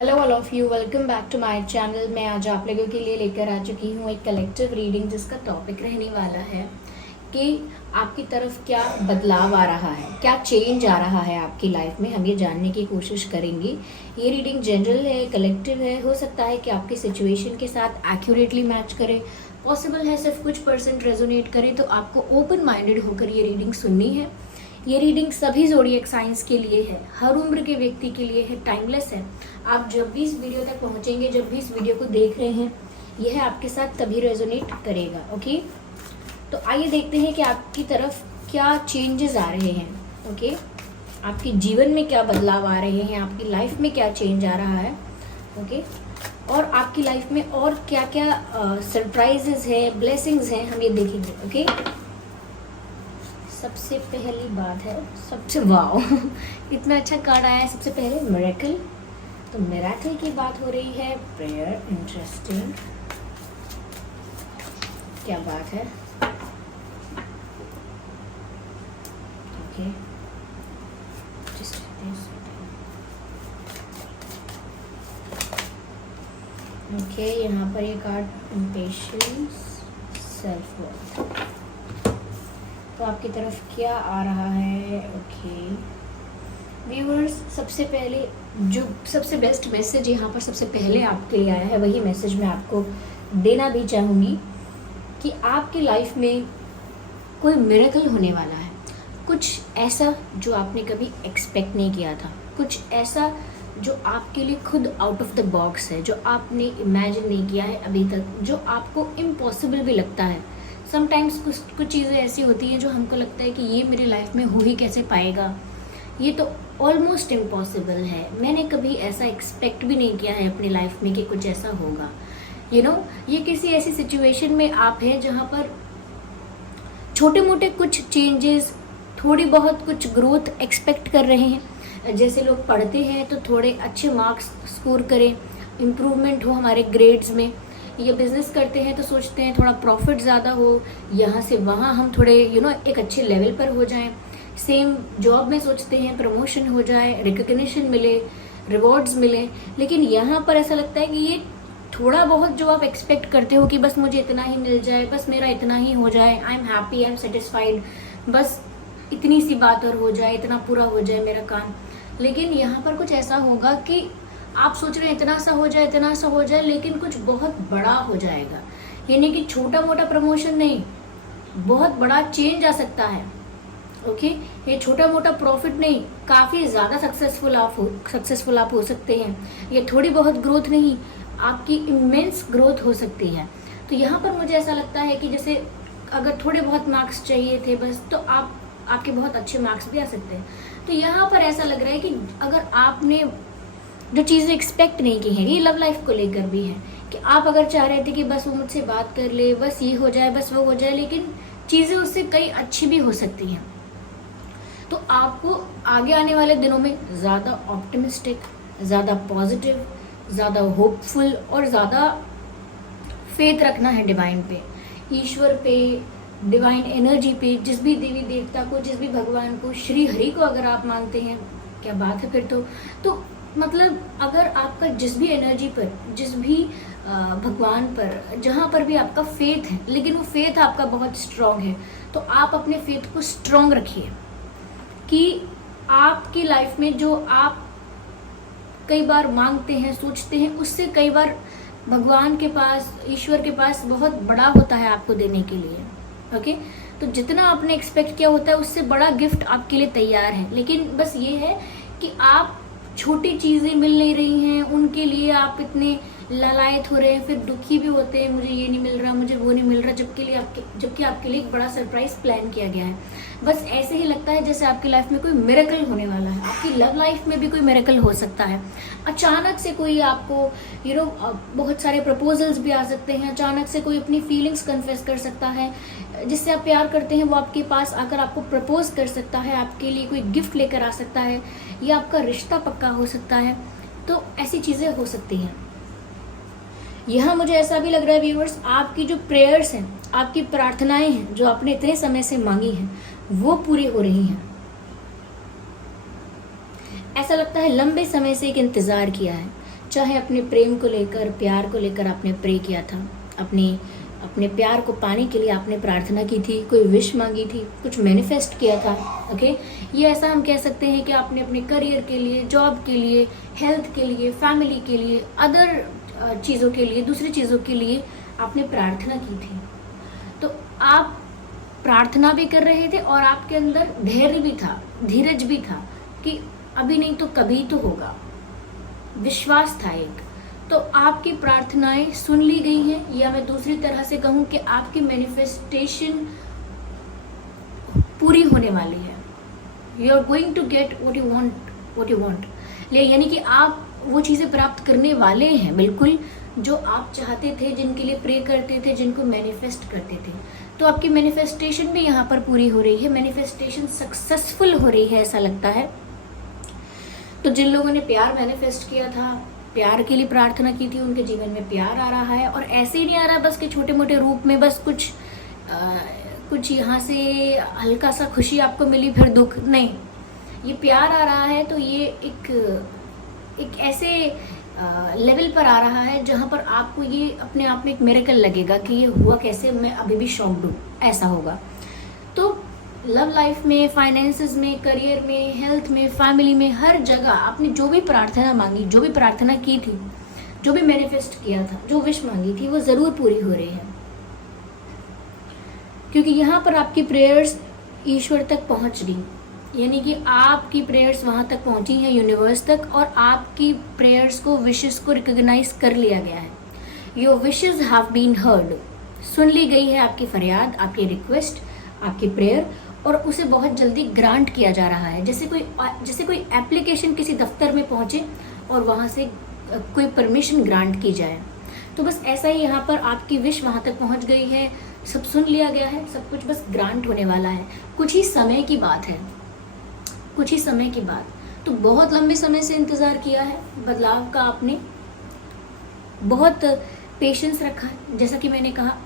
Hello all of you, welcome back to my channel. मैं आज आप लोगों के लिए लेकर आ चुकी हूँ एक कलेक्टिव रीडिंग जिसका टॉपिक रहने वाला है कि आपकी तरफ क्या बदलाव आ रहा है, क्या चेंज आ रहा है आपकी लाइफ में। हम ये जानने की कोशिश करेंगे। ये रीडिंग जनरल है, कलेक्टिव है। हो सकता है कि आपकी सिचुएशन के साथ एक्यूरेटली मैच करे, पॉसिबल है सिर्फ कुछ % रेजोनेट करे। तो आपको ओपन माइंडेड होकर ये रीडिंग सुननी है। ये रीडिंग सभी ज़ोडिएक साइंस के लिए है, हर उम्र के व्यक्ति के लिए है, टाइमलेस है। आप जब भी इस वीडियो तक पहुंचेंगे, जब भी इस वीडियो को देख रहे हैं, यह आपके साथ तभी रेजोनेट करेगा। ओके, तो आइए देखते हैं कि आपकी तरफ क्या चेंजेस आ रहे हैं। ओके, आपके जीवन में क्या बदलाव आ रहे हैं, आपकी लाइफ में क्या चेंज आ रहा है। ओके, और आपकी लाइफ में और क्या क्या सरप्राइजेस है, ब्लेसिंग्स हैं, हम ये देखेंगे। ओके, सबसे पहली बात है, सबसे वाओ इतना अच्छा कार्ड आया है। सबसे पहले मिरेकल। तो मिरेकल की बात हो रही है, प्रेयर, इंटरेस्टिंग, क्या बात है। ओके, ओके, यहाँ पर ये कार्ड इम्पेशंस, सेल्फ वर्थ। तो आपकी तरफ क्या आ रहा है। ओके व्यूअर्स, सबसे पहले जो सबसे बेस्ट मैसेज यहाँ पर सबसे पहले आपके लिए आया है, वही मैसेज मैं आपको देना भी चाहूँगी कि आपकी लाइफ में कोई मिरेकल होने वाला है। कुछ ऐसा जो आपने कभी एक्सपेक्ट नहीं किया था, कुछ ऐसा जो आपके लिए खुद आउट ऑफ द बॉक्स है, जो आपने इमेजिन नहीं किया है अभी तक, जो आपको इम्पॉसिबल भी लगता है। समटाइम्स कुछ चीज़ें ऐसी होती हैं जो हमको लगता है कि ये मेरी लाइफ में हो ही कैसे पाएगा, ये तो ऑलमोस्ट इम्पॉसिबल है। मैंने कभी ऐसा एक्सपेक्ट भी नहीं किया है अपनी लाइफ में कि कुछ ऐसा होगा। ये किसी ऐसी सिचुएशन में आप हैं जहाँ पर छोटे मोटे कुछ चेंजेस, थोड़ी बहुत कुछ ग्रोथ एक्सपेक्ट कर रहे हैं। जैसे लोग पढ़ते हैं तो थोड़े अच्छे मार्क्स स्कोर करें, इम्प्रूवमेंट हो हमारे ग्रेड्स में, या बिजनेस करते हैं तो सोचते हैं थोड़ा प्रॉफिट ज़्यादा हो, यहाँ से वहाँ हम थोड़े एक अच्छे लेवल पर हो जाएं। सेम जॉब में सोचते हैं प्रमोशन हो जाए, रिकग्निशन मिले, रिवॉर्ड्स मिले। लेकिन यहाँ पर ऐसा लगता है कि ये थोड़ा बहुत जो आप एक्सपेक्ट करते हो कि बस मुझे इतना ही मिल जाए, बस मेरा इतना ही हो जाए, I am happy, I am satisfied, बस इतनी सी बात और हो जाए, इतना पूरा हो जाए मेरा काम। लेकिन यहाँ पर कुछ ऐसा होगा कि आप सोच रहे हैं इतना सा हो जाए, इतना सा हो जाए, लेकिन कुछ बहुत बड़ा हो जाएगा। यानी कि छोटा मोटा प्रमोशन नहीं, बहुत बड़ा चेंज आ सकता है। ओके, ये छोटा मोटा प्रॉफिट नहीं, काफ़ी ज़्यादा सक्सेसफुल आप हो सकते हैं। ये थोड़ी बहुत ग्रोथ नहीं, आपकी इमेंस ग्रोथ हो सकती है। तो यहाँ पर मुझे ऐसा लगता है कि जैसे अगर थोड़े बहुत मार्क्स चाहिए थे बस, तो आपके बहुत अच्छे मार्क्स भी आ सकते हैं। तो यहाँ पर ऐसा लग रहा है कि अगर आपने जो चीज़ें एक्सपेक्ट नहीं की हैं, ये लव लाइफ को लेकर भी है कि आप अगर चाह रहे थे कि बस वो मुझसे बात कर ले, बस ये हो जाए, बस वो हो जाए, लेकिन चीज़ें उससे कई अच्छी भी हो सकती हैं। तो आपको आगे आने वाले दिनों में ज़्यादा ऑप्टिमिस्टिक, ज़्यादा पॉजिटिव, ज़्यादा होपफुल और ज़्यादा फेथ रखना है डिवाइन पे, ईश्वर पे, डिवाइन एनर्जी पे, जिस भी देवी देवता को, जिस भी भगवान को, श्री हरि को अगर आप मानते हैं, क्या बात है फिर तो मतलब अगर आपका जिस भी एनर्जी पर, जिस भी भगवान पर, जहाँ पर भी आपका फेथ है, लेकिन वो फेथ आपका बहुत स्ट्रांग है, तो आप अपने फेथ को स्ट्रांग रखिए कि आपकी लाइफ में जो आप कई बार मांगते हैं, सोचते हैं, उससे कई बार भगवान के पास, ईश्वर के पास बहुत बड़ा होता है आपको देने के लिए। ओके, तो जितना आपने एक्सपेक्ट किया होता है उससे बड़ा गिफ्ट आपके लिए तैयार है। लेकिन बस ये है कि आप छोटी चीज़ें मिल नहीं रही हैं, उनके लिए आप इतने लालायत हो रहे हैं, फिर दुखी भी होते हैं, मुझे ये नहीं मिल रहा, मुझे वो नहीं मिल रहा, जबकि आपके लिए एक बड़ा सरप्राइज प्लान किया गया है। बस ऐसे ही लगता है जैसे आपकी लाइफ में कोई मिरेकल होने वाला है। आपकी लव लाइफ में भी कोई मिरेकल हो सकता है। अचानक से कोई आपको बहुत सारे प्रपोजल्स भी आ सकते हैं। अचानक से कोई अपनी फीलिंग्स कन्फेस कर सकता है, जिससे आप प्यार करते हैं वो आपके पास आकर आपको प्रपोज कर सकता है, आपके लिए कोई गिफ्ट लेकर आ सकता है, या आपका रिश्ता पक्का हो सकता है। तो ऐसी चीज़ें हो सकती हैं। यहाँ मुझे ऐसा भी लग रहा है व्यूअर्स, आपकी जो प्रेयर्स हैं, आपकी प्रार्थनाएं हैं, जो आपने इतने समय से मांगी हैं, वो पूरी हो रही हैं। ऐसा लगता है लंबे समय से एक इंतज़ार किया है, चाहे अपने प्रेम को लेकर, प्यार को लेकर आपने प्रे किया था, अपने प्यार को पाने के लिए आपने प्रार्थना की थी, कोई विश मांगी थी, कुछ मैनिफेस्ट किया था। ओके, ये ऐसा हम कह सकते हैं कि आपने अपने करियर के लिए, जॉब के लिए, हेल्थ के लिए, फैमिली के लिए, अदर चीज़ों के लिए, दूसरी चीज़ों के लिए आपने प्रार्थना की थी। तो आप प्रार्थना भी कर रहे थे और आपके अंदर धैर्य भी था, धीरज भी था कि अभी नहीं तो कभी तो होगा, विश्वास था एक। तो आपकी प्रार्थनाएं सुन ली गई हैं, या मैं दूसरी तरह से कहूं कि आपकी मैनिफेस्टेशन पूरी होने वाली है। You are going to get what you want. यानी कि आप वो चीज़ें प्राप्त करने वाले हैं, बिल्कुल जो आप चाहते थे, जिनके लिए प्रे करते थे, जिनको मैनिफेस्ट करते थे। तो आपकी मैनिफेस्टेशन भी यहाँ पर पूरी हो रही है, मैनिफेस्टेशन सक्सेसफुल हो रही है, ऐसा लगता है। तो जिन लोगों ने प्यार मैनिफेस्ट किया था, प्यार के लिए प्रार्थना की थी, उनके जीवन में प्यार आ रहा है। और ऐसे ही नहीं आ रहा बस कि छोटे मोटे रूप में, बस कुछ यहाँ से हल्का सा खुशी आपको मिली फिर दुख नहीं, ये प्यार आ रहा है। तो ये एक ऐसे लेवल पर आ रहा है जहाँ पर आपको ये अपने आप में एक मिरेकल लगेगा कि ये हुआ कैसे, मैं अभी भी शॉक्ड हूँ, ऐसा होगा। तो लव लाइफ में, फाइनेंसेस में, करियर में, हेल्थ में, फैमिली में, हर जगह आपने जो भी प्रार्थना मांगी, जो भी प्रार्थना की थी, जो भी मैनिफेस्ट किया था, जो विश मांगी थी, वो ज़रूर पूरी हो रही है। क्योंकि यहाँ पर आपकी प्रेयर्स ईश्वर तक पहुँच गई, यानी कि आपकी प्रेयर्स वहाँ तक पहुँची हैं, यूनिवर्स तक, और आपकी प्रेयर्स को, विशेस को रिकॉग्नाइज कर लिया गया है। Your wishes have been heard, सुन ली गई है आपकी फरियाद, आपकी रिक्वेस्ट, आपकी प्रेयर, और उसे बहुत जल्दी ग्रांट किया जा रहा है। जैसे कोई एप्लीकेशन किसी दफ्तर में पहुंचे और वहां से कोई परमिशन ग्रांट की जाए, तो बस ऐसा ही यहाँ पर आपकी विश वहां तक पहुंच गई है, सब सुन लिया गया है, सब कुछ बस ग्रांट होने वाला है। कुछ ही समय की बात है, कुछ ही समय की बात। तो बहुत लंबे समय से इंतज़ार किया है बदलाव का आपने, बहुत पेशेंस रखा है, जैसा कि मैंने कहा,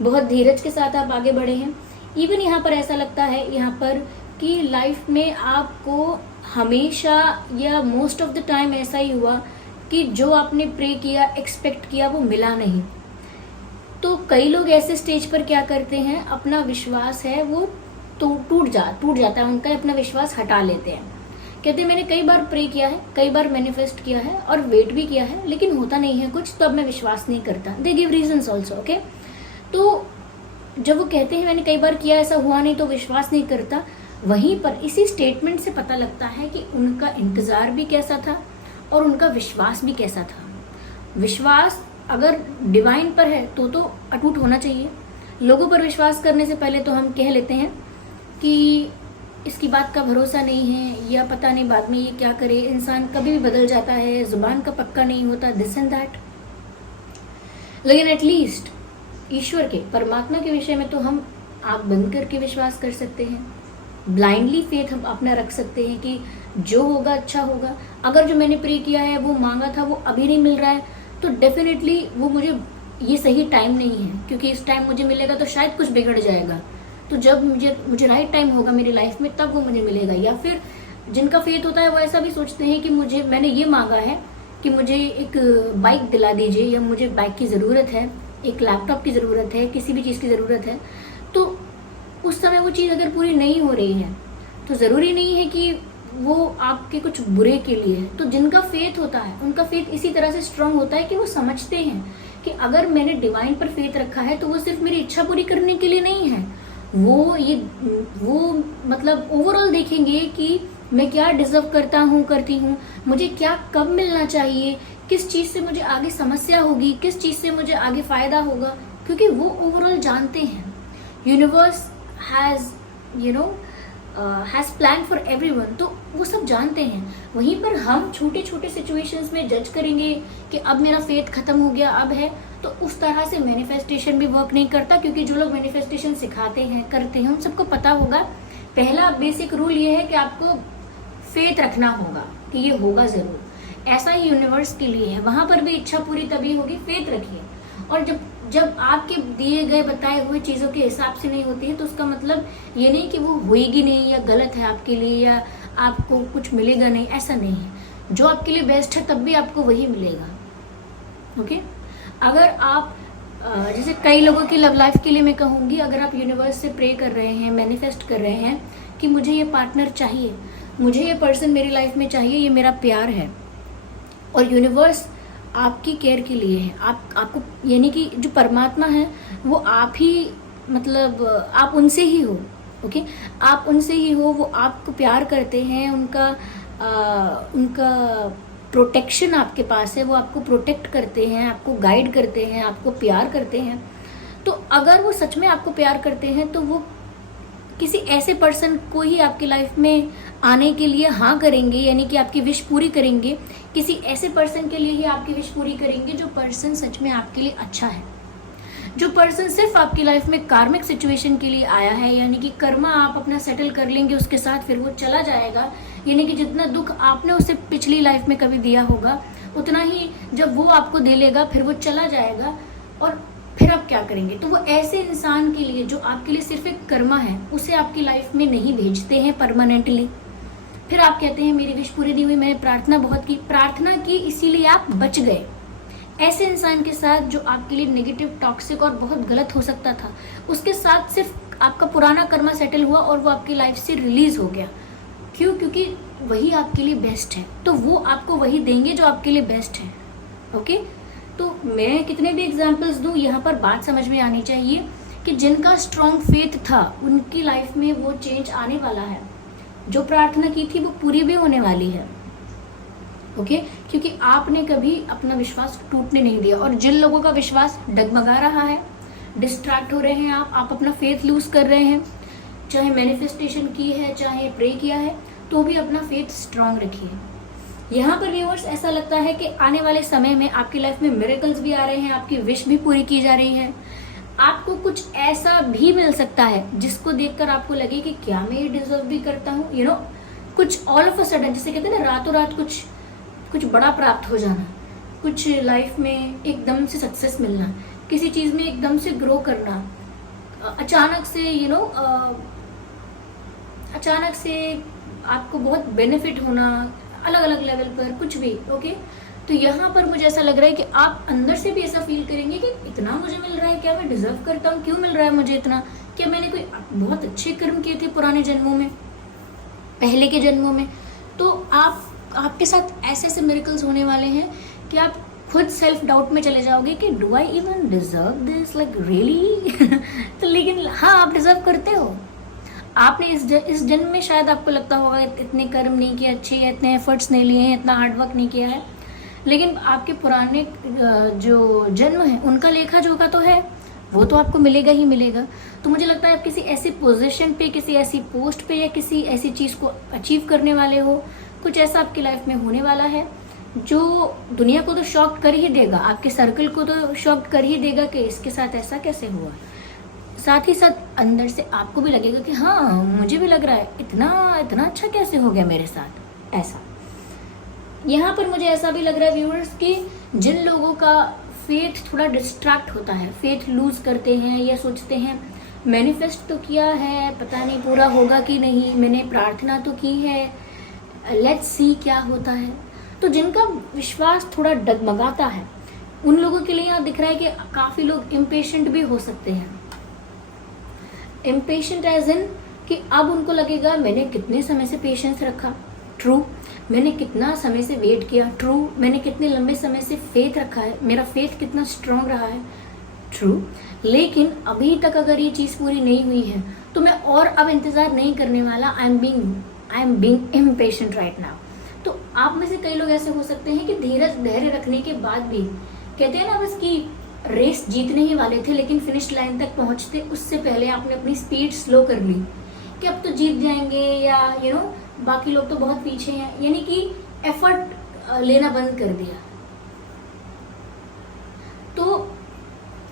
बहुत धीरज के साथ आप आगे बढ़े हैं। इवन यहाँ पर ऐसा लगता है यहाँ पर कि लाइफ में आपको हमेशा या मोस्ट ऑफ द टाइम ऐसा ही हुआ कि जो आपने प्रे किया, एक्सपेक्ट किया, वो मिला नहीं। तो कई लोग ऐसे स्टेज पर क्या करते हैं, अपना विश्वास है वो तो टूट जाता है उनका, अपना विश्वास हटा लेते हैं। कहते हैं मैंने कई बार प्रे किया है, कई बार मैनिफेस्ट किया है और वेट भी किया है, लेकिन होता नहीं है कुछ, तो अब मैं विश्वास नहीं करता। They give reasons also. Okay, तो जब वो कहते हैं मैंने कई बार किया, ऐसा हुआ नहीं, तो विश्वास नहीं करता, वहीं पर इसी स्टेटमेंट से पता लगता है कि उनका इंतज़ार भी कैसा था और उनका विश्वास भी कैसा था। विश्वास अगर डिवाइन पर है तो अटूट होना चाहिए। लोगों पर विश्वास करने से पहले तो हम कह लेते हैं कि इसकी बात का भरोसा नहीं है, या पता नहीं बाद में ये क्या करे, इंसान कभी भी बदल जाता है, जुबान का पक्का नहीं होता, दिस एंड दैट। लेकिन एटलीस्ट ईश्वर के, परमात्मा के विषय में तो हम आंख बंद करके विश्वास कर सकते हैं, ब्लाइंडली फेथ हम अपना रख सकते हैं कि जो होगा अच्छा होगा। अगर जो मैंने प्रे किया है, वो मांगा था, वो अभी नहीं मिल रहा है, तो डेफिनेटली वो मुझे, ये सही टाइम नहीं है, क्योंकि इस टाइम मुझे मिलेगा तो शायद कुछ बिगड़ जाएगा। तो जब मुझे राइट टाइम होगा मेरी लाइफ में, तब वो मुझे मिलेगा। या फिर जिनका फेथ होता है वो ऐसा भी सोचते हैं कि मैंने ये मांगा है कि मुझे एक बाइक दिला दीजिए, या मुझे बाइक की ज़रूरत है, एक लैपटॉप की ज़रूरत है, किसी भी चीज़ की ज़रूरत है, तो उस समय वो चीज़ अगर पूरी नहीं हो रही है तो ज़रूरी नहीं है कि वो आपके कुछ बुरे के लिए है। तो जिनका फेथ होता है, उनका फेथ इसी तरह से स्ट्रांग होता है कि वो समझते हैं कि अगर मैंने डिवाइन पर फेथ रखा है तो वो सिर्फ मेरी इच्छा पूरी करने के लिए नहीं है, वो मतलब ओवरऑल देखेंगे कि मैं क्या डिजर्व करती हूँ, मुझे क्या कब मिलना चाहिए, किस चीज़ से मुझे आगे समस्या होगी, किस चीज़ से मुझे आगे फ़ायदा होगा, क्योंकि वो ओवरऑल जानते हैं। Universe has plan for everyone, तो वो सब जानते हैं। वहीं पर हम छोटे छोटे सिचुएशंस में जज करेंगे कि अब मेरा फेथ खत्म हो गया, अब है, तो उस तरह से मैनिफेस्टेशन भी वर्क नहीं करता। क्योंकि जो लोग मैनिफेस्टेशन सिखाते हैं, करते हैं, उन सबको पता होगा, पहला बेसिक रूल ये है कि आपको फेथ रखना होगा कि ये होगा ज़रूर। ऐसा ही यूनिवर्स के लिए है, वहाँ पर भी इच्छा पूरी तभी होगी, फेथ रखिए। और जब आपके दिए गए बताए हुए चीज़ों के हिसाब से नहीं होती है, तो उसका मतलब ये नहीं कि वो होएगी नहीं, या गलत है आपके लिए, या आपको कुछ मिलेगा नहीं, ऐसा नहीं है। जो आपके लिए बेस्ट है तब भी आपको वही मिलेगा। ओके, अगर आप जैसे कई लोगों की लव लाइफ के लिए मैं कहूँगी, अगर आप यूनिवर्स से प्रे कर रहे हैं, मैनिफेस्ट कर रहे हैं कि मुझे ये पार्टनर चाहिए, मुझे ये पर्सन मेरी लाइफ में चाहिए, ये मेरा प्यार है, और यूनिवर्स आपकी केयर के लिए है, आपको यानी कि जो परमात्मा है वो आप ही, मतलब आप उनसे ही हो। ओके, आप उनसे ही हो, वो आपको प्यार करते हैं, उनका प्रोटेक्शन आपके पास है, वो आपको प्रोटेक्ट करते हैं, आपको गाइड करते हैं, आपको प्यार करते हैं। तो अगर वो सच में आपको प्यार करते हैं तो वो किसी ऐसे पर्सन को ही आपकी लाइफ में आने के लिए हाँ करेंगे, यानी कि आपकी विश पूरी करेंगे। किसी ऐसे पर्सन के लिए ही आपकी विश पूरी करेंगे जो पर्सन सच में आपके लिए अच्छा है, जो पर्सन सिर्फ आपकी लाइफ में कार्मिक सिचुएशन के लिए आया है, यानी कि कर्मा आप अपना सेटल कर लेंगे उसके साथ, फिर वो चला जाएगा। यानी कि जितना दुख आपने उसे पिछली लाइफ में कभी दिया होगा उतना ही जब वो आपको दे लेगा फिर वो चला जाएगा, और फिर आप क्या करेंगे। तो वो ऐसे इंसान के लिए जो आपके लिए सिर्फ एक कर्मा है, उसे आपकी लाइफ में नहीं भेजते हैं परमानेंटली। फिर आप कहते हैं मेरी विश पूरी नहीं हुई, मैंने प्रार्थना बहुत की, प्रार्थना की इसीलिए आप बच गए। ऐसे इंसान के साथ जो आपके लिए नेगेटिव, टॉक्सिक और बहुत गलत हो सकता था, उसके साथ सिर्फ आपका पुराना कर्मा सेटल हुआ और वो आपकी लाइफ से रिलीज हो गया। क्यों? क्योंकि वही आपके लिए बेस्ट है, तो वो आपको वही देंगे जो आपके लिए बेस्ट है। ओके, तो मैं कितने भी एग्जाम्पल्स दूं, यहाँ पर बात समझ में आनी चाहिए कि जिनका स्ट्रॉन्ग फेथ था उनकी लाइफ में वो चेंज आने वाला है, जो प्रार्थना की थी वो पूरी भी होने वाली है। ओके, क्योंकि आपने कभी अपना विश्वास टूटने नहीं दिया। और जिन लोगों का विश्वास डगमगा रहा है, डिस्ट्रैक्ट हो रहे हैं, आप अपना फेथ लूज कर रहे हैं, चाहे मैनिफेस्टेशन की है, चाहे प्रे किया है, तो भी अपना फेथ स्ट्रांग रखिए। यहाँ पर व्यूअर्स ऐसा लगता है कि आने वाले समय में आपकी लाइफ में मिरेकल्स भी आ रहे हैं, आपकी विश भी पूरी की जा रही है। आपको कुछ ऐसा भी मिल सकता है जिसको देखकर आपको लगे कि क्या मैं ये डिजर्व भी करता हूँ, यू नो, कुछ ऑल ऑफ अ सडन, जैसे कहते हैं ना रातों रात कुछ बड़ा प्राप्त हो जाना, कुछ लाइफ में एकदम से सक्सेस मिलना, किसी चीज में एकदम से ग्रो करना, अचानक से अचानक से आपको बहुत बेनिफिट होना, अलग अलग लेवल पर कुछ भी। ओके, तो यहाँ पर मुझे ऐसा लग रहा है कि आप अंदर से भी ऐसा फील करेंगे कि इतना मुझे मिल रहा है, क्या मैं डिजर्व करता हूँ, क्यों मिल रहा है मुझे इतना, क्या मैंने कोई बहुत अच्छे कर्म किए थे पुराने जन्मों में, पहले के जन्मों में। तो आपके साथ ऐसे ऐसे मिरेकल्स होने वाले हैं कि आप खुद सेल्फ डाउट में चले जाओगे कि do I even deserve this, like really. तो लेकिन हाँ, आप डिजर्व करते हो। आपने इस जन्म में शायद आपको लगता होगा इतने कर्म नहीं किए अच्छे, इतने एफर्ट्स नहीं लिए हैं, इतना हार्डवर्क नहीं किया है, लेकिन आपके पुराने जो जन्म है उनका लेखा जोखा तो है, वो तो आपको मिलेगा ही मिलेगा। तो मुझे लगता है आप किसी ऐसी पोजीशन पे, किसी ऐसी पोस्ट पे या किसी ऐसी चीज को अचीव करने वाले हो, कुछ ऐसा आपकी लाइफ में होने वाला है जो दुनिया को तो शॉक कर ही देगा, आपके सर्कल को तो शॉक कर ही देगा कि इसके साथ ऐसा कैसे हुआ। साथ ही साथ अंदर से आपको भी लगेगा कि हाँ, मुझे भी लग रहा है इतना इतना अच्छा कैसे हो गया मेरे साथ ऐसा। यहाँ पर मुझे ऐसा भी लग रहा है व्यूअर्स कि जिन लोगों का फेथ थोड़ा डिस्ट्रैक्ट होता है, फेथ लूज करते हैं या सोचते हैं मैनिफेस्ट तो किया है, पता नहीं पूरा होगा कि नहीं, मैंने प्रार्थना तो की है, लेट्स सी क्या होता है। तो जिनका विश्वास थोड़ा डगमगाता है उन लोगों के लिए यहाँ दिख रहा है कि काफी लोग इम्पेशेंट भी हो सकते हैं। इम्पेशेंट एज इन कि अब उनको लगेगा मैंने कितने समय से पेशेंस रखा, ट्रू, मैंने कितना समय से वेट किया, ट्रू, मैंने कितने लंबे समय से फेथ रखा है, मेरा फेथ कितना स्ट्रांग रहा है, ट्रू, लेकिन अभी तक अगर ये चीज़ पूरी नहीं हुई है तो मैं और अब इंतज़ार नहीं करने वाला। I am being impatient right now. तो आप में से कई लोग ऐसे हो सकते हैं कि धैर्य रखने के बाद भी कहते हैं ना बस कि रेस जीतने ही वाले थे, लेकिन फिनिश लाइन तक पहुंचते उससे पहले आपने अपनी स्पीड स्लो कर ली कि अब तो जीत जाएंगे, या यू नो बाकी लोग तो बहुत पीछे हैं, यानी कि एफर्ट लेना बंद कर दिया। तो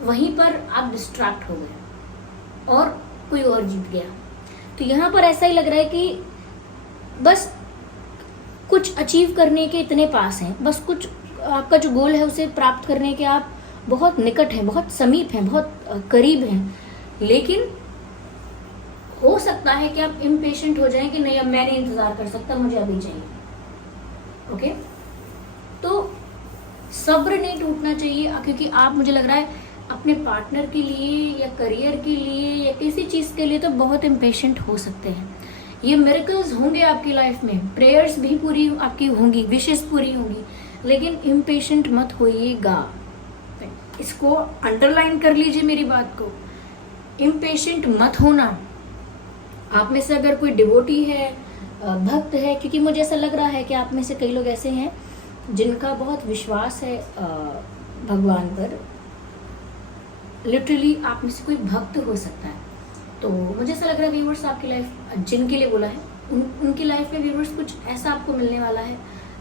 वहीं पर आप डिस्ट्रैक्ट हो गए और कोई और जीत गया। तो यहाँ पर ऐसा ही लग रहा है कि बस कुछ अचीव करने के इतने पास हैं, बस कुछ आपका जो गोल है उसे प्राप्त करने के आप बहुत निकट हैं, बहुत समीप हैं, बहुत करीब हैं, लेकिन हो सकता है कि आप इम्पेशेंट हो जाएं कि नहीं अब मैं नहीं इंतजार कर सकता, मुझे अभी चाहिए। ओके, तो सब्र नहीं टूटना चाहिए, क्योंकि आप, मुझे लग रहा है, अपने पार्टनर के लिए या करियर के लिए या किसी चीज के लिए तो बहुत इम्पेशेंट हो सकते हैं। ये मिरेकल्स होंगे आपकी लाइफ में, प्रेयर्स भी पूरी आपकी होंगी, विशेष पूरी होंगी, लेकिन इम्पेशेंट मत होइएगा। इसको अंडरलाइन कर लीजिए मेरी बात को, इम्पेशेंट मत होना। आप में से अगर कोई डिवोटी है, भक्त है, क्योंकि मुझे ऐसा लग रहा है कि आप में से कई लोग ऐसे हैं जिनका बहुत विश्वास है भगवान पर, लिटरली आप में से कोई भक्त हो सकता है। तो मुझे ऐसा लग रहा है व्यूवर्स, आपकी लाइफ, जिनके लिए बोला है उनकी लाइफ में व्यूवर्स कुछ ऐसा आपको मिलने वाला है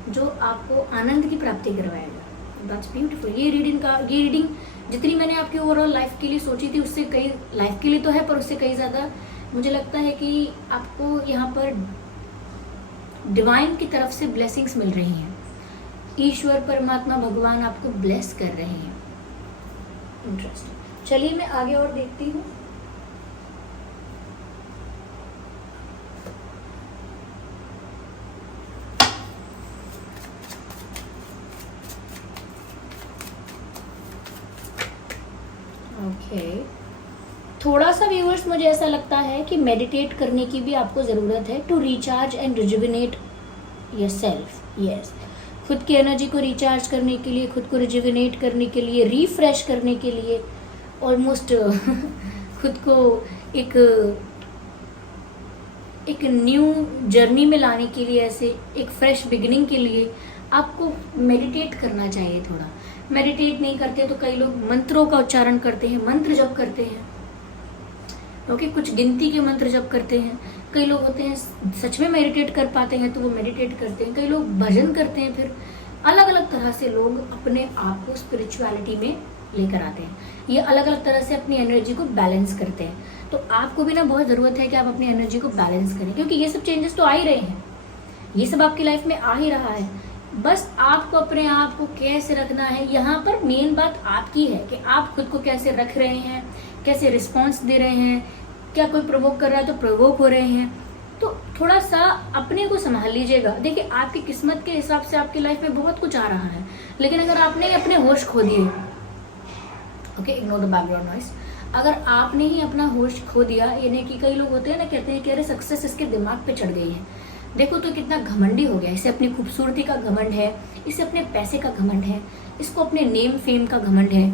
जो आपको आनंद की प्राप्ति करवाएगा। That's beautiful. ये रीडिंग जितनी मैंने आपकी ओवरऑल लाइफ के लिए सोची थी, उससे कई, लाइफ के लिए तो है पर उससे कई ज़्यादा मुझे लगता है कि आपको यहाँ पर डिवाइन की तरफ से ब्लेसिंग्स मिल रही हैं। ईश्वर परमात्मा भगवान आपको ब्लेस कर रहे हैं। इंटरेस्टिंग। चलिए मैं आगे और देखती हूँ। ओके, थोड़ा सा व्यूअर्स मुझे ऐसा लगता है कि मेडिटेट करने की भी आपको ज़रूरत है, to recharge and rejuvenate yourself. Yes, खुद की एनर्जी को रिचार्ज करने के लिए, खुद को रिजुविनेट करने के लिए, रिफ्रेश करने के लिए, ऑलमोस्ट खुद को एक न्यू जर्नी में लाने के लिए, ऐसे एक फ्रेश बिगिनिंग के लिए आपको मेडिटेट करना चाहिए थोड़ा। मेडिटेट नहीं करते तो कई लोग मंत्रों का उच्चारण करते हैं, मंत्र जप करते हैं, ओके, कुछ गिनती के मंत्र जप करते हैं। कई लोग होते हैं सच में मेडिटेट कर पाते हैं तो वो मेडिटेट करते हैं, कई लोग भजन करते हैं, फिर अलग अलग तरह से लोग अपने आप को स्पिरिचुअलिटी में लेकर आते हैं। ये अलग अलग तरह से अपनी एनर्जी को बैलेंस करते हैं। तो आपको भी ना बहुत ज़रूरत है कि आप अपनी एनर्जी को बैलेंस करें, क्योंकि ये सब चेंजेस तो आ ही रहे हैं, ये सब आपकी लाइफ में आ ही रहा है। बस आपको अपने आप को कैसे रखना है, यहाँ पर मेन बात आपकी है कि आप खुद को कैसे रख रहे हैं, कैसे रिस्पॉन्स दे रहे हैं, क्या कोई प्रोवोक कर रहा है तो प्रोवोक हो रहे हैं। तो थोड़ा सा अपने को संभाल लीजिएगा। देखिए, आपकी किस्मत के हिसाब से आपकी लाइफ में बहुत कुछ आ रहा है, लेकिन अगर आपने अपने होश खो दिए, okay, ignore the background noise, अगर आपने ही अपना होश खो दिया, यानी कि कई लोग होते हैं ना, कहते हैं कि अरे सक्सेस इसके दिमाग पे चढ़ गई है, देखो तो कितना घमंडी हो गया, इसे अपनी खूबसूरती का घमंड है, इसे अपने पैसे का घमंड है, इसको अपने नेम फेम का घमंड है।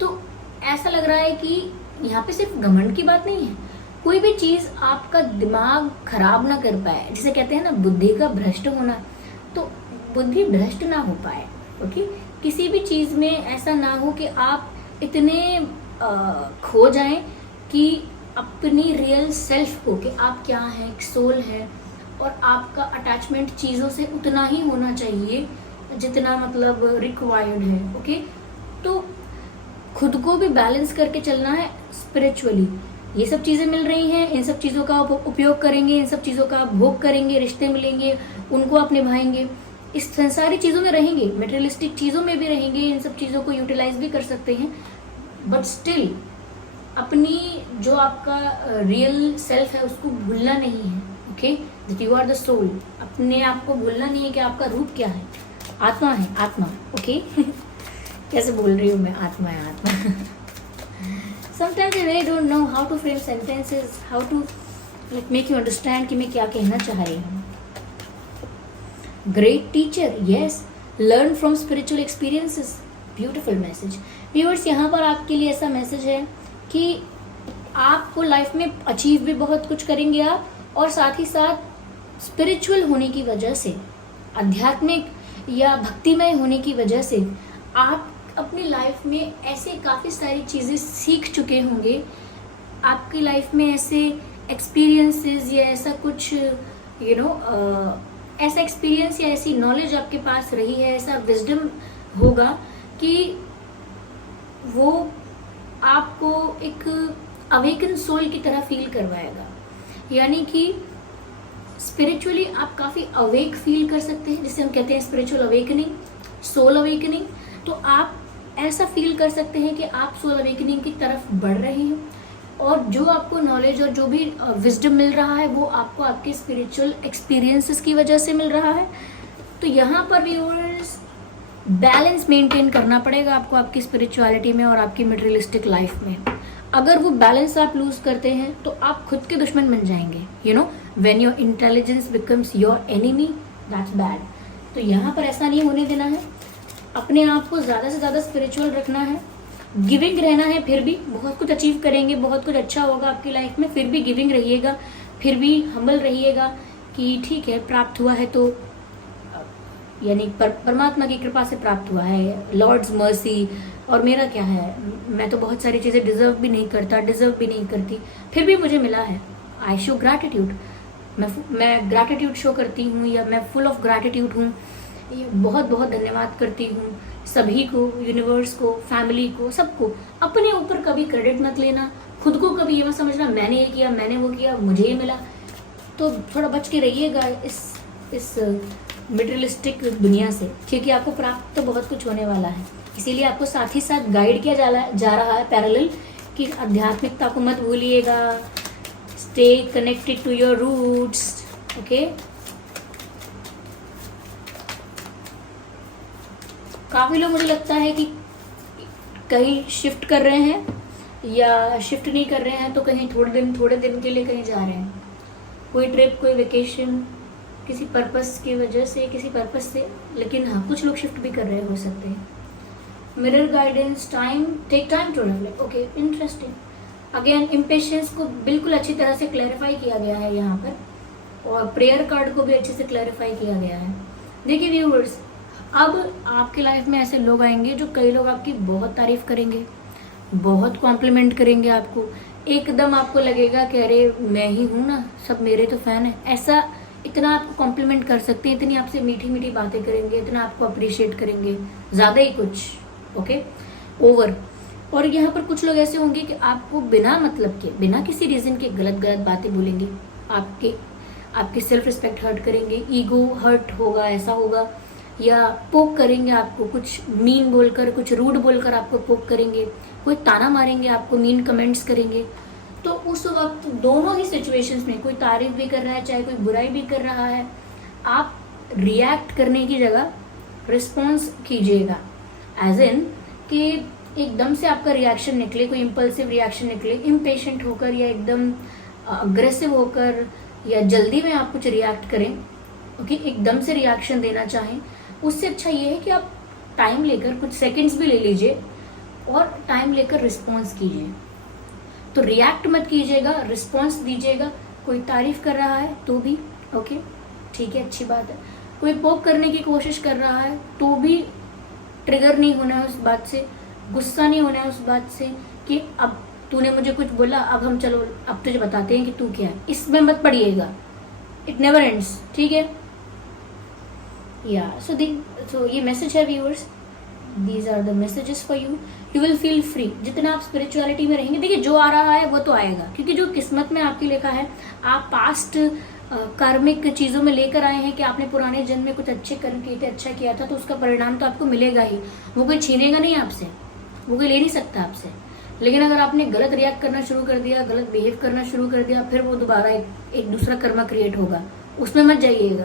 तो ऐसा लग रहा है कि यहाँ पे सिर्फ घमंड की बात नहीं है, कोई भी चीज़ आपका दिमाग खराब ना कर पाए, जिसे कहते हैं ना बुद्धि का भ्रष्ट होना, तो बुद्धि भ्रष्ट ना हो पाए। ओके, किसी भी चीज़ में ऐसा ना हो कि आप इतने खो जाएं कि अपनी रियल सेल्फ को, कि आप क्या हैं, सोल है, और आपका अटैचमेंट चीज़ों से उतना ही होना चाहिए जितना मतलब रिक्वायर्ड है। ओके, तो खुद को भी बैलेंस करके चलना है स्पिरिचुअली। ये सब चीज़ें मिल रही हैं, इन सब चीज़ों का उपयोग करेंगे, इन सब चीज़ों का भोग करेंगे, रिश्ते मिलेंगे, उनको आप निभाएंगे, इस संसारी चीज़ों में रहेंगे, मटेरियलिस्टिक चीज़ों में भी रहेंगे, इन सब चीज़ों को यूटिलाइज भी कर सकते हैं, बट स्टिल अपनी जो आपका रियल सेल्फ है उसको भूलना नहीं है। Okay, that you are the soul. अपने आप को भूलना नहीं है कि आपका रूप क्या है, आत्मा है, आत्मा। ओके कैसे बोल रही हूँ मैं, आत्मा है, आत्मा। Sometimes I really don't know how to frame sentences, how to like make you understand कि मैं क्या कहना चाह रही हूँ। Great teacher, yes, learn from spiritual experiences, beautiful message. Viewers, यहाँ पर आपके लिए ऐसा मैसेज है कि आपको लाइफ में अचीव भी बहुत कुछ करेंगे आप, और साथ ही साथ स्पिरिचुअल होने की वजह से, आध्यात्मिक या भक्तिमय होने की वजह से आप अपनी लाइफ में ऐसे काफ़ी सारी चीज़ें सीख चुके होंगे। आपकी लाइफ में ऐसे एक्सपीरियंसेस या ऐसा कुछ ऐसा एक्सपीरियंस या ऐसी नॉलेज आपके पास रही है, ऐसा विजडम होगा कि वो आपको एक अवेकन सोल की तरह फील करवाएगा। यानी कि स्पिरिचुअली आप काफ़ी अवेक फील कर सकते हैं, जिसे हम कहते हैं स्पिरिचुअल अवेकनिंग, सोल अवेकनिंग। तो आप ऐसा फील कर सकते हैं कि आप सोल अवेकनिंग की तरफ बढ़ रहे हैं, और जो आपको नॉलेज और जो भी विजडम मिल रहा है वो आपको आपके स्पिरिचुअल एक्सपीरियंसेस की वजह से मिल रहा है। तो यहाँ पर व्यूअर्स बैलेंस मेंटेन करना पड़ेगा आपको आपकी स्पिरिचुअलिटी में और आपकी मटेरियलिस्टिक लाइफ में। अगर वो बैलेंस आप लूज करते हैं तो आप खुद के दुश्मन बन जाएंगे। You know, when your intelligence becomes your enemy, that's bad. तो यहाँ पर ऐसा नहीं होने देना है। अपने आप को ज़्यादा से ज़्यादा स्पिरिचुअल रखना है, गिविंग रहना है। फिर भी बहुत कुछ अचीव करेंगे, बहुत कुछ अच्छा होगा आपकी लाइफ में, फिर भी गिविंग रहिएगा, फिर भी हम्बल रहिएगा कि ठीक है, प्राप्त हुआ है तो यानी परमात्मा की कृपा से प्राप्त हुआ है, लॉर्ड्स मर्सी। और मेरा क्या है, मैं तो बहुत सारी चीज़ें डिजर्व भी नहीं करता, डिजर्व भी नहीं करती, फिर भी मुझे मिला है। आई शो ग्रैटिट्यूड, मैं ग्रैटिट्यूड शो करती हूँ, या मैं फुल ऑफ ग्रैटिट्यूड हूँ। बहुत बहुत धन्यवाद करती हूँ सभी को, यूनिवर्स को, फैमिली को, सबको। अपने ऊपर कभी क्रेडिट मत लेना, खुद को कभी ये मत समझना मैंने ये किया, मैंने वो किया, मुझे ये मिला। तो थोड़ा बच के रहिएगा इस मटेरियलिस्टिक दुनिया से, क्योंकि आपको प्राप्त तो बहुत कुछ होने वाला है। इसीलिए आपको साथ ही साथ गाइड किया जा रहा है पैरेलल कि आध्यात्मिकता को मत भूलिएगा, stay connected to your roots. Okay, काफ़ी लोग मुझे लगता है कि कहीं शिफ्ट कर रहे हैं या शिफ्ट नहीं कर रहे हैं, तो कहीं थोड़े दिन के लिए कहीं जा रहे हैं, कोई ट्रिप, कोई वेकेशन, किसी पर्पस की वजह से, किसी पर्पस से। लेकिन हाँ, कुछ लोग शिफ्ट भी कर रहे हो सकते हैं। Mirror guidance, time, take time to reflect. Okay, interesting. Again impatience को बिल्कुल अच्छी तरह से क्लैरिफाई किया गया है यहाँ पर, और प्रेयर कार्ड को भी अच्छे से क्लैरिफाई किया गया है। देखिए व्यूअर्स, अब आपके लाइफ में ऐसे लोग आएंगे जो कई लोग आपकी बहुत तारीफ करेंगे, बहुत कॉम्प्लीमेंट करेंगे आपको। एकदम आपको लगेगा कि अरे मैं ही हूँ ना, सब मेरे तो फैन है। ऐसा इतना आपको कॉम्प्लीमेंट कर सकते हैं, इतनी आपसे मीठी मीठी बातें करेंगे, इतना आपको अप्रिशिएट करेंगे, ज़्यादा ही कुछ। Okay, over. और यहाँ पर कुछ लोग ऐसे होंगे कि आपको बिना मतलब के, बिना किसी रीज़न के गलत बातें बोलेंगे, आपके सेल्फ रिस्पेक्ट हर्ट करेंगे, ईगो हर्ट होगा, ऐसा होगा। या पोक करेंगे आपको, कुछ मीन बोलकर, कुछ रूड बोलकर आपको पोक करेंगे, कोई ताना मारेंगे आपको, मीन कमेंट्स करेंगे। तो उस वक्त दोनों ही सिचुएशंस में, कोई तारीफ भी कर रहा है, चाहे कोई बुराई भी कर रहा है, आप रिएक्ट करने की जगह रिस्पॉन्स कीजिएगा। एज इन कि एकदम से आपका रिएक्शन निकले, कोई इम्पल्सिव रिएक्शन निकले, इम्पेशेंट होकर या एकदम अग्रेसिव होकर या जल्दी में आप कुछ रिएक्ट करें, ओके, एकदम से रिएक्शन देना चाहें। उससे अच्छा ये है कि आप टाइम लेकर, कुछ सेकंड्स भी ले लीजिए और टाइम लेकर रिस्पॉन्स कीजिए। तो रिएक्ट मत कीजिएगा, रिस्पॉन्स दीजिएगा। कोई तारीफ कर रहा है तो भी ओके, ठीक है, अच्छी बात है। कोई पोक करने की कोशिश कर रहा है तो भी ट्रिगर नहीं होना है उस बात से, गुस्सा नहीं होना है उस बात से कि अब तूने मुझे कुछ बोला, अब हम चलो अब तुझे बताते हैं कि तू क्या है। इसमें मत पड़िएगा, इट नेवर एंड्स, ठीक है। या सो ये मैसेज है viewers, these are the messages for you. You will feel free. जितना आप स्पिरिचुअलिटी में रहेंगे, देखिए जो आ रहा है वो तो आएगा, क्योंकि जो किस्मत में आपकी लिखा है, आप पास्ट कार्मिक चीज़ों में लेकर आए हैं कि आपने पुराने जन्म में कुछ अच्छे कर्म किए थे, अच्छा किया था, तो उसका परिणाम तो आपको मिलेगा ही। वो कोई छीनेगा नहीं आपसे, वो कोई ले नहीं सकता आपसे। लेकिन अगर आपने गलत रिएक्ट करना शुरू कर दिया, गलत बिहेव करना शुरू कर दिया, फिर वो दोबारा एक दूसरा कर्म क्रिएट होगा, उसमें मत जाइएगा।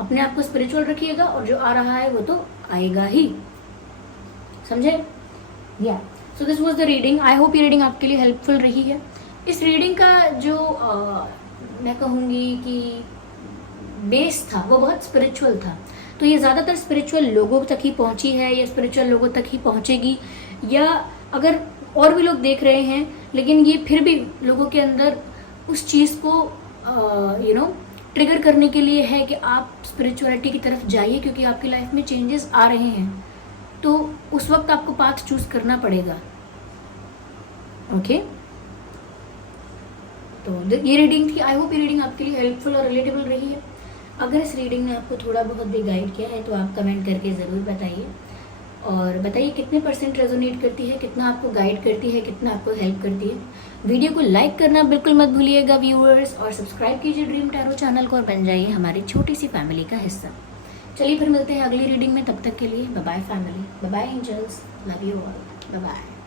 अपने आप को स्पिरिचुअल रखिएगा और जो आ रहा है वो तो आएगा ही, समझे। या so this was the reading. I hope ये रीडिंग आपके लिए हेल्पफुल रही है। इस रीडिंग का जो मैं कहूँगी कि बेस था वो बहुत स्पिरिचुअल था, तो ये ज़्यादातर स्पिरिचुअल लोगों तक ही पहुँची है या स्पिरिचुअल लोगों तक ही पहुँचेगी। या अगर और भी लोग देख रहे हैं, लेकिन ये फिर भी लोगों के अंदर उस चीज़ को ट्रिगर करने के लिए है कि आप स्पिरिचुअलिटी की तरफ जाइए, क्योंकि आपकी लाइफ में चेंजेस आ रहे हैं, तो उस वक्त आपको पाथ चूज करना पड़ेगा। ओके, तो ये रीडिंग थी। आई होप ये रीडिंग आपके लिए हेल्पफुल और रिलेटेबल रही है। अगर इस रीडिंग ने आपको थोड़ा बहुत भी गाइड किया है तो आप कमेंट करके ज़रूर बताइए, और बताइए कितने % रेजोनेट करती है, कितना आपको गाइड करती है, कितना आपको हेल्प करती है। वीडियो को लाइक करना बिल्कुल मत भूलिएगा व्यूअर्स, और सब्सक्राइब कीजिए ड्रीम टैरो चैनल को और बन जाइए हमारी छोटी सी फैमिली का हिस्सा। चलिए फिर मिलते हैं अगली रीडिंग में, तब तक के लिए bye bye family, bye bye angels, love you all, bye bye.